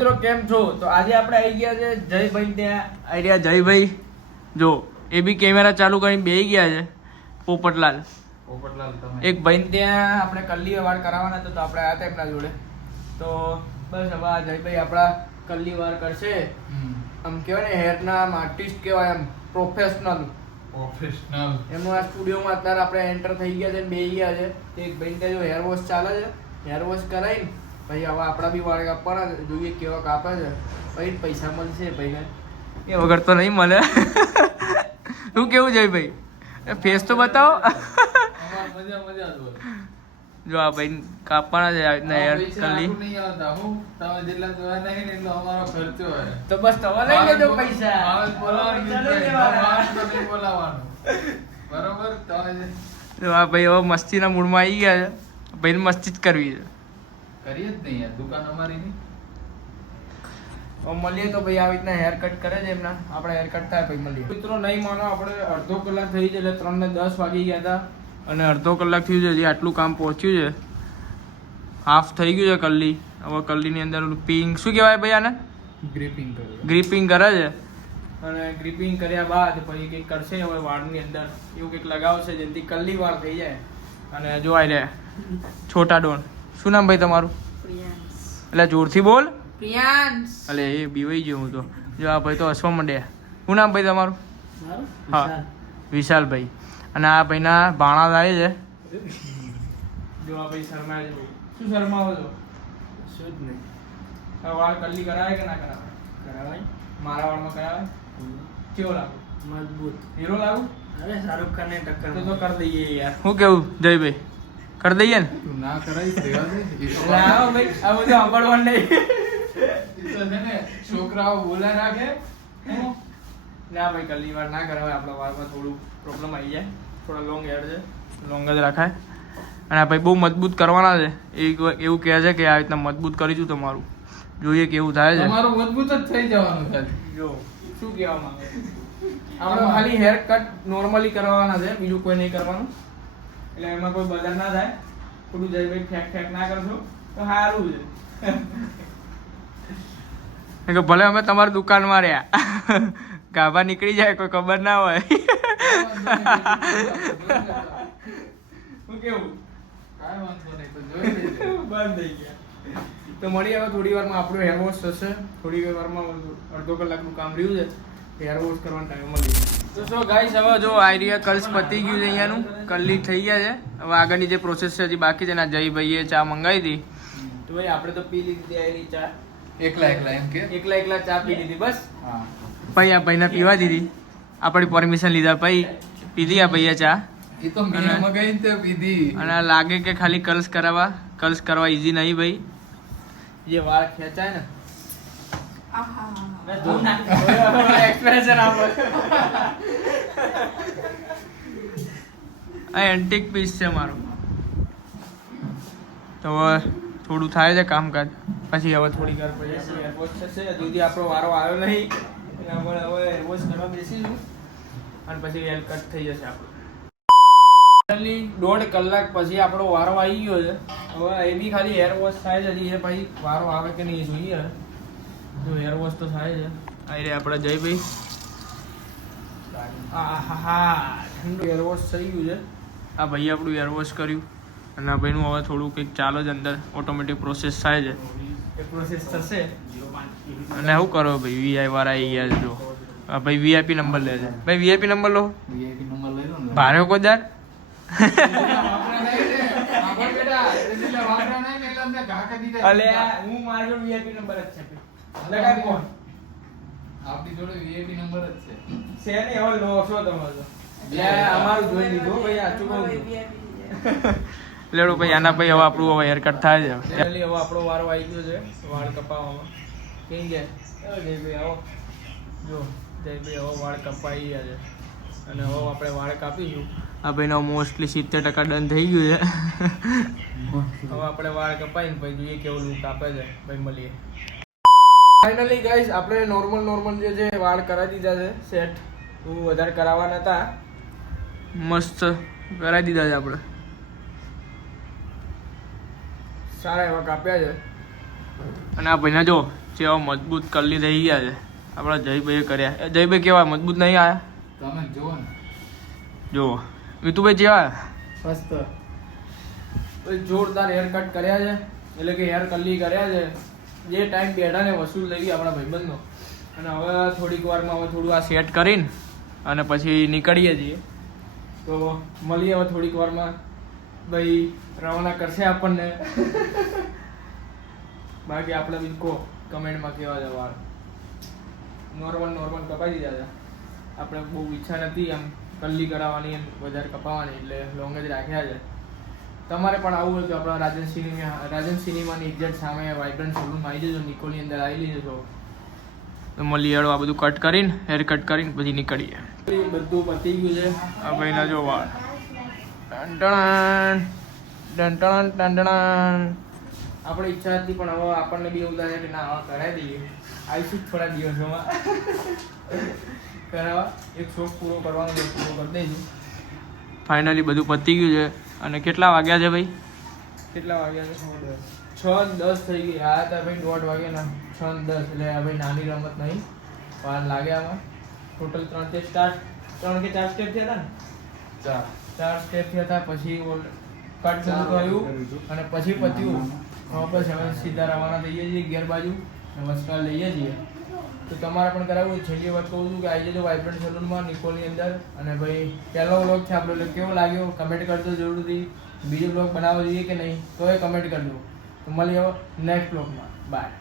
મિત્રો કેમ છો? તો આજે આપણે આવી ગયા છે જયભાઈ ત્યાં. આઈડિયા જયભાઈ જો એ બી કેમેરા ચાલુ કરીને બેસી ગયા છે. પોપટલાલ એક ભાઈ ત્યાં આપણે કલ્લી વાર કરાવવાના તો આપણે આવ્યા હતા એમના જોડે. તો બસ હવે આ જયભાઈ આપણા કલ્લી વાર કરશે. આમ કહેવાય ને હેરના આર્ટિસ્ટ કહેવાય, એમ પ્રોફેશનલ એમનું આ સ્ટુડિયોમાં અત્યારે આપણે એન્ટર થઈ ગયા છે, બેસી ગયા છે. તે એક ભાઈ ત્યાં જો હેર વોશ ચાલે છે, હેર વોશ કરાવીને ભાઈ હવે આપણા બી વાળ કાપવાના જોઈએ કેવા કાપે છે, પછી પૈસા મળશે. ભાઈને એ વગર તો નહીં મળે. શું કેવું છે ભાઈ? ફેસ તો બતાવો. જો આ ભાઈ કાપવાના છે હેર કલી. તો બસ તમે લઈ લેજો પૈસા. જો આ ભાઈ હવે મસ્તીના મૂડમાં આવી ગયા છે. ભાઈને મસ્તી જ કરવી છે. કરીએ જ નહીં યાર, દુકાન અમારી નહીં. મળીએ તો ભાઈ આવી રીતના હેર કટ કરે છે એમના. આપણે હેર કટ થાય ભાઈ મળીએ. મિત્રો નહીં માનો, આપણે અડધો કલાક થઈ છે એટલે 3 ને 10 વાગી ગયા હતા અને અડધો કલાક થયું છે, હજી આટલું કામ પહોંચ્યું છે. હાફ થઈ ગયું છે કલ્લી. હવે કલ્લીની અંદર પિંક શું કહેવાય ભાઈ આને? ગ્રીપિંગ કરે છે. અને ગ્રીપિંગ કર્યા બાદ પછી કંઈક કરશે હવે વાળની અંદર, એવું કંઈક લગાવશે જેથી કલ્લી વાળ થઈ જાય. અને જો આવી રહ્યા છોટા ડોન. શું નામ ભાઈ તમારું? એટલે જોરથી બોલ. પ્રિયાંશ. અલે એ બીવાઈ ગયો હું તો. જો આ ભાઈ તો હસવા માંડ્યા. શું નામ ભાઈ તમારું? હા, વિશાલભાઈ. અને આ ભાઈના ભાણા થાય છે. જો આ ભાઈ શર્મા છે. શું શર્માવો છો? શું જ નહીં. વાળ કલ્લી કરાવે કે ના કરાવે? કરાવાય. મારા વાળમાં કરાવે. કેવો લાગુ? મજબૂત. હીરો લાગુ? અરે શાહરુખ ખાન ને ટક્કર તો કરી દઈએ યાર. શું કેવું જયભાઈ? કરી દઈએ ને? તું ના કરાવી દેવા દે. લાવો ભાઈ, આ બધું સાંભળવાનું નહીં. છોકરાઓ બોલા રાખે. ના ભાઈ કલ્લી વાર ના કરાવે. આપણા વાળમાં થોડું પ્રોબ્લેમ આવી જાય. થોડા લોંગ હેર છે, લોંગ જ રાખાય. અને આ ભાઈ બહુ મજબૂત કરવાના છે. એવું કહે છે કે આ રીતના મજબૂત કરીશું તમારું. જોઈએ કેવું થાય છે. તમારું મજબૂત જ થઈ જવાનું છે. જો શું કહેવા માંગે? આપણે ખાલી હેર કટ નોર્મલી કરવાના છે, બીજું કોઈ નહીં કરવાનું. એટલે એમાં કોઈ બદલ ના થાય. થોડું જઈ ફેક ના કરશો તો સારું છે. કે ભલે અમે તમારી દુકાનમાં રહ્યા, ગાભા નીકળી જાય કોઈ ખબર ના હોય. શું કેવું? કાંઈ વાંધો નહીં, તો જોઈ લેજે. બંધ થઈ ગયા. તો મળી હવે થોડી વારમાં આપણું હેર વોશ થશે. થોડી વારમાં અડધો કલાકનું કામ રહ્યું છે. હેર વોશ કરવાનો ટાઈમ મળી. તો સો ગાઈસ હવે જો આઈડિયા કર્લ્સ પતી ગયું છે, અહીંયાનું કલ્લી થઈ ગયા છે. હવે આગળની જે પ્રોસેસ છે હજી બાકી છે. ના જયભાઈએ ચા મંગાવી હતી તો ભાઈ આપણે તો પી લીધી આયરી ચા. એકલા એમ કે એકલા ચા પી લીધી બસ. હા. ભાઈ આ ભાઈને પીવા દીધી. આપણી પરમિશન લીધા ભાઈ પીધી આ ભાઈએ ચા. એ તો મેં મગાઈ તે પીધી. અને લાગે કે ખાલી કર્લ્સ કરવા ઈઝી નહીં ભાઈ. જે વાળ ખેંચાય ને એક્સપ્રેશન આપો. આ એન્ટિક પીસ છે મારો. તો હવે થોડું થાય છે કામકાજ. પછી હવે થોડી વાર પછી એરવોશ થશે. હજી આપણો વારો આવ્યો નહીં એટલે આપણે હવે એરવોશ કરવા બેસીશું અને પછી હેર કટ થઈ જશે આપણો. 1.5 કલાક પછી આપણો વારો આવી ગયો છે. હવે એ બી ખાલી હેર વોશ થાય છે. હજી એ પછી વારો આવે કે નહીં જોઈએ. જો હેર વોશ તો થાય છે. આ રે આપણે જયભાઈ ઠંડુ હેર વોશ થઈ ગયું છે. આ ભાઈએ આપણું હેર વોશ કર્યું અને આ ભાઈનું હવે થોડું કંઈક ચાલો જ અંદર ઓટોમેટિક પ્રોસેસ થાય છે. એ પ્રોસેસ થશે. અને શું કરો ભાઈ? વીઆઈ વાળા આવી ગયા છે. જો આ ભાઈ વીઆઈપી નંબર લે છે. ભાઈ વીઆઈપી નંબર લો. વીઆઈપી નંબર લઈ લો ને. ભારે કોદાર અલે હું મારો વીઆઈપી નંબર જ છે. લગાય કોણ? આપણી જોડે વીઆઈપી નંબર જ છે. છે ને હવે લો છો તમારો તો. લે અમારું જોઈ લીધું ભાઈ. આ ચૂકો લેડો ભાઈ. આના ભાઈ હવે આપણું હવે હેર કટ થાય છે. ફાઇનલી હવે આપણો વારો આવી ગયો છે વાળ કપાવવામાં. કેમ છે જયભાઈ? આવો જો જયભાઈ હવે વાળ કપાઈ ગયા છે અને હવે આપણે વાળ કાપીશું. આ ભાઈનો મોસ્ટલી 70% ડન થઈ ગયું છે. હવે આપણે વાળ કપાઈને ભાઈ જોઈએ કેવું લુક આપે છે. ભાઈ મળીએ. ફાઇનલી ગાઈસ આપણે નોર્મલ જે છે વાળ કરાવી દીધા છે સેટ. વધારે કરાવવાના હતા, મસ્ત કરાવી દીધા છે આપણે. સારા એવા કાપ્યા છે. અને આ ભાઈના જો જેવા મજબૂત કલ્લી થઈ ગયા છે આપણા જયભાઈએ કર્યા. એ જયભાઈ કેવા મજબૂત નહીં આયા? તમે જુઓ ને. જુઓ વિતુભાઈ જેવા મસ્ત. જોરદાર હેર કટ કર્યા છે, એટલે કે હેર કલ્લી કર્યા છે. જે ટાઈમ બેઠા ને વસૂલ થઈ ગઈ આપણા ભાઈબંધનો. અને હવે થોડીક વારમાં હવે થોડું આ સેટ કરીને અને પછી નીકળીએ છીએ. તો મળીએ હવે થોડીક વારમાં. ભાઈ રવાના કરશે આપણને. બાકી આપણે બી કહો કમેન્ટમાં કેવા છે વાળ. નોર્મલ કપાઈ દીધા હતા. આપણે બહુ ઈચ્છા નથી આમ કલ્લી કરાવવાની એમ વધારે કપાવવાની, એટલે લોંગ જ રાખ્યા છે. તમારે પણ આવું હોય તો આપણા રાજન સિનેમાની એક્ઝેક્ટ સામે વાઇબ્રન્ટ સલૂનમાં આવી જજો. નિકોલની અંદર આવી જજો. તો મળીએ આ બધું કટ કરીને હેર કટ કરીને પછી નીકળીએ. બધું પતી ગયું છે. આ ભાઈના જો વાળ આપણે ઈચ્છા હતી પણ હવે આપણને બી એવું લાગે કે ના હવે કરાવી દઈએ. આવીશું થોડા દિવસોમાં કરાવવા. એક શોખ પૂરો કરવાનો છે, પૂરો કરી દઈશું. ફાઇનલી બધું પતી ગયું છે. અને કેટલા વાગ્યા છે ભાઈ? કેટલા વાગ્યા છે? 6:10 થઈ ગઈ. આ હતા ભાઈ 1:30 વાગ્યાના 6:10. એટલે આ ભાઈ નાની રમત નહીં, વાર લાગે આમાં. ટોટલ 3 કે 4 સ્ટેપ થયા હતા ને? 4 સ્ટેપ થયા હતા. પછી કટ થયું અને પછી પત્યું. બસ હવે સીધા રવાના થઈએ છીએ ઘેર બાજુ. નમસ્કાર લઈએ છીએ. તો તમારે પણ કરાવવું. છેલ્લી વાત કહું છું કે આવી જજો વાઇબ્રન્ટ સલૂનમાં નિકોલની અંદર. અને ભાઈ પહેલો વ્લોગ છે આપણો, એટલે કેવો લાગ્યો કમેન્ટ કરજો જરૂરથી. બીજો વ્લોગ બનાવવો જોઈએ કે નહીં તો એ કમેન્ટ કરજો. તો મળીએ નેક્સ્ટ વ્લોગમાં. બાય.